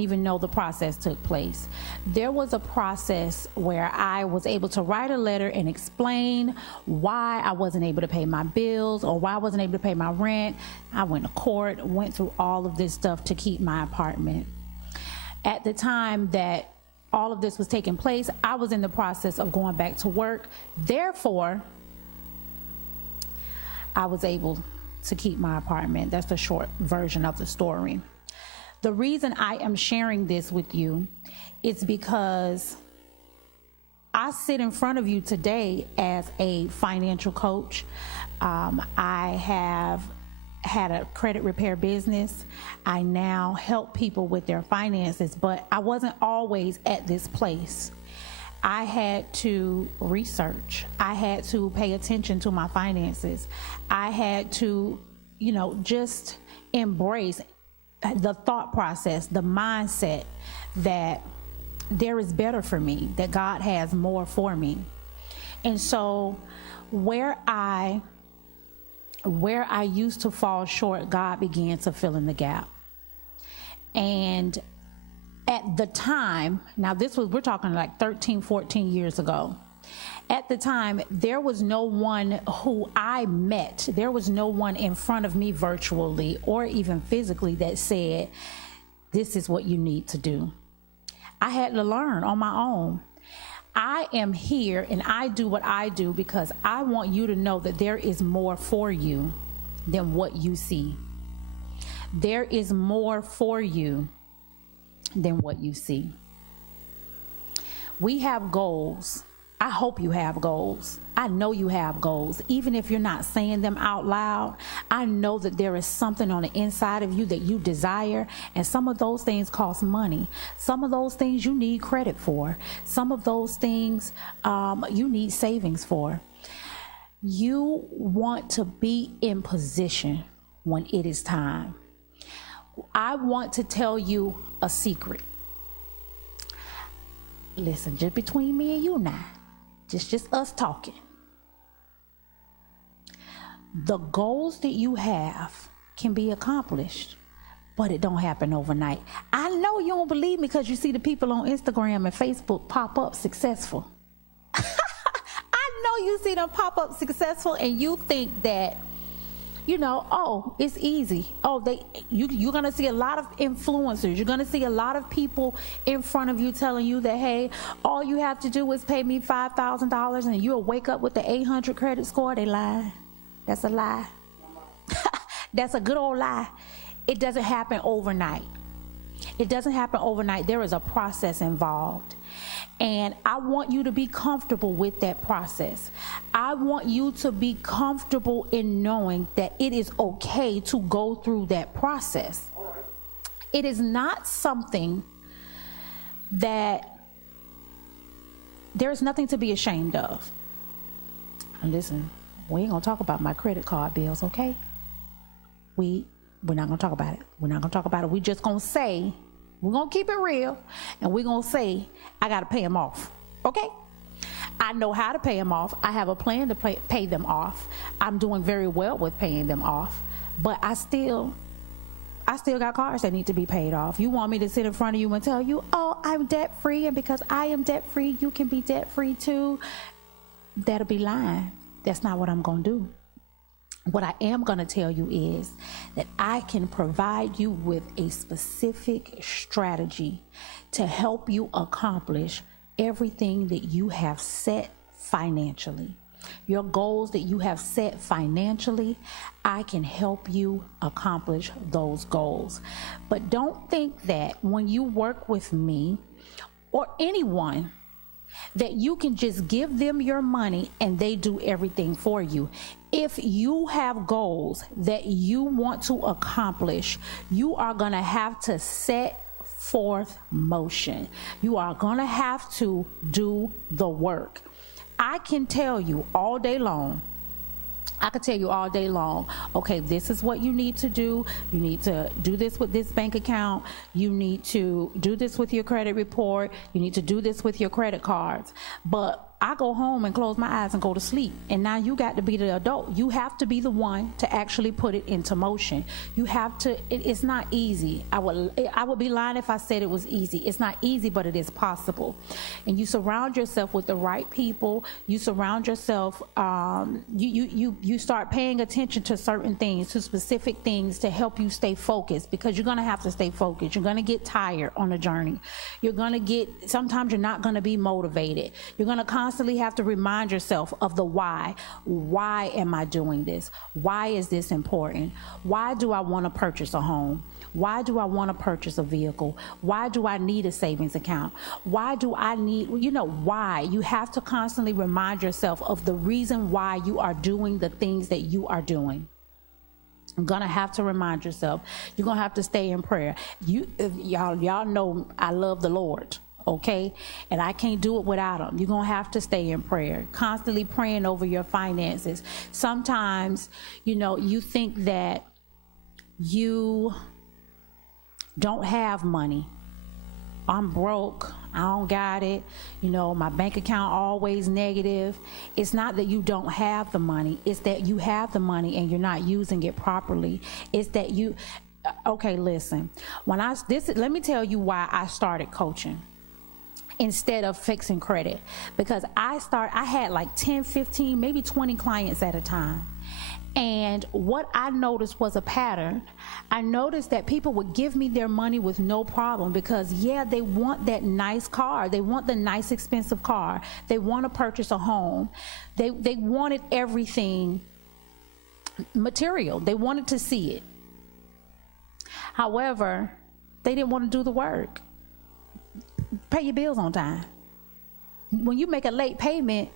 even know the process took place. There was a process where I was able to write a letter and explain why I wasn't able to pay my bills or why I wasn't able to pay my rent. I went to court, went through all of this stuff to keep my apartment. At the time that all of this was taking place, I was in the process of going back to work. Therefore, I was able to keep my apartment. That's the short version of the story. The reason I am sharing this with you is because I sit in front of you today as a financial coach. I have had a credit repair business. I now help people with their finances, but I wasn't always at this place. I had to research. I had to pay attention to my finances. I had to, just embrace the thought process, the mindset that there is better for me, that God has more for me. And so where I used to fall short, God began to fill in the gap. And at the time, now we're talking like 13, 14 years ago. At the time, there was no one who I met. There was no one in front of me virtually or even physically that said, this is what you need to do. I had to learn on my own. I am here and I do what I do because I want you to know that there is more for you than what you see. There is more for you than what you see. We have goals. I hope you have goals. I know you have goals. Even if you're not saying them out loud, I know that there is something on the inside of you that you desire, and some of those things cost money. Some of those things you need credit for. Some of those things you need savings for. You want to be in position when it is time. I want to tell you a secret. Listen, just between me and you now. Just us talking. The goals that you have can be accomplished, but it don't happen overnight. I know you don't believe me because you see the people on Instagram and Facebook pop up successful. I know you see them pop up successful and you think that, oh, it's easy. Oh, you're going to see a lot of influencers. You're going to see a lot of people in front of you telling you that, hey, all you have to do is pay me $5,000 and you'll wake up with the 800 credit score. They lie. That's a lie. That's a good old lie. It doesn't happen overnight. It doesn't happen overnight. There is a process involved. And I want you to be comfortable with that process. I want you to be comfortable in knowing that it is okay to go through that process. It is not something that there's nothing to be ashamed of. And listen, we ain't gonna talk about my credit card bills, okay? We're not gonna talk about it. We're not gonna talk about it. We just gonna say, we're going to keep it real, and we're going to say, I got to pay them off, okay? I know how to pay them off. I have a plan to pay them off. I'm doing very well with paying them off, but I still got cards that need to be paid off. You want me to sit in front of you and tell you, oh, I'm debt-free, and because I am debt-free, you can be debt-free too? That'll be lying. That's not what I'm going to do. What I am going to tell you is that I can provide you with a specific strategy to help you accomplish everything that you have set financially. Your goals that you have set financially, I can help you accomplish those goals. But don't think that when you work with me or anyone, that you can just give them your money and they do everything for you. If you have goals that you want to accomplish, you are going to have to set forth motion. You are going to have to do the work. I can tell you all day long, okay, this is what you need to do. You need to do this with this bank account. You need to do this with your credit report. You need to do this with your credit cards. But I go home and close my eyes and go to sleep. And now you got to be the adult. You have to be the one to actually put it into motion. You have to, it's not easy. I would be lying if I said it was easy. It's not easy, but it is possible. And you surround yourself with the right people. You surround yourself, you start paying attention to certain things, to specific things to help you stay focused, because you're going to have to stay focused. You're going to get tired on the journey. You're going to get, sometimes you're not going to be motivated. You're going to constantly have to remind yourself of the why. Why am I doing this? Why is this important? Why do I want to purchase a home? Why do I want to purchase a vehicle? Why do I need a savings account? Why do I need, why? You have to constantly remind yourself of the reason why you are doing the things that you are doing. You're gonna have to remind yourself. You're gonna have to stay in prayer. Y'all know I love the Lord, okay? And I can't do it without him. You're gonna have to stay in prayer, constantly praying over your finances. Sometimes, you think that you don't have money. I'm broke, I don't got it, my bank account always negative. It's not that you don't have the money, it's that you have the money and you're not using it properly. It's that okay, listen, let me tell you why I started coaching instead of fixing credit. Because I had like 10, 15, maybe 20 clients at a time. And what I noticed was a pattern. I noticed that people would give me their money with no problem because, they want that nice car. They want the nice, expensive car. They want to purchase a home. They wanted everything material. They wanted to see it. However, they didn't want to do the work. Pay your bills on time. When you make a late payment,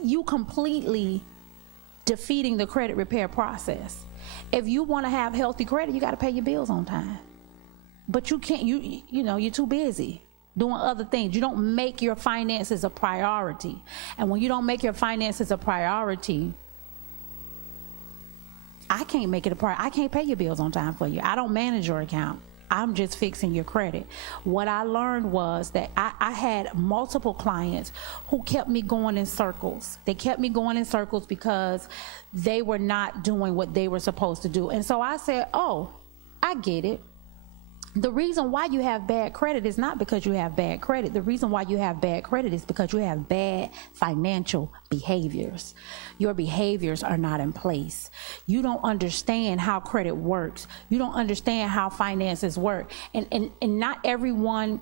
you completely defeating the credit repair process. If you want to have healthy credit, you got to pay your bills on time. But you can't, you're too busy doing other things. You don't make your finances a priority. And when you don't make your finances a priority, I can't make it a priority. I can't pay your bills on time for you. I don't manage your account. I'm just fixing your credit. What I learned was that I had multiple clients who kept me going in circles. They kept me going in circles because they were not doing what they were supposed to do. And so I said, oh, I get it. The reason why you have bad credit is not because you have bad credit. The reason why you have bad credit is because you have bad financial behaviors. Your behaviors are not in place. You don't understand how credit works. You don't understand how finances work. And not everyone,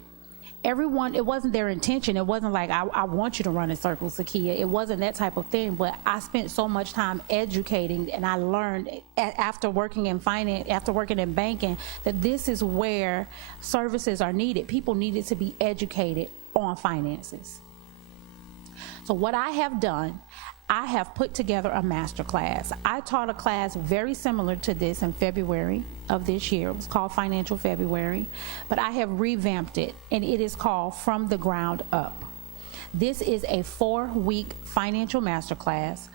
it wasn't their intention. It wasn't like, I want you to run in circles, Zakia. It wasn't that type of thing, but I spent so much time educating, and I learned after working in finance, after working in banking, that this is where services are needed. People needed to be educated on finances. So what I have done, I have put together a master class. I taught a class very similar to this in February of this year. It was called Financial February, but I have revamped it, and it is called From the Ground Up. This is a 4-week financial master class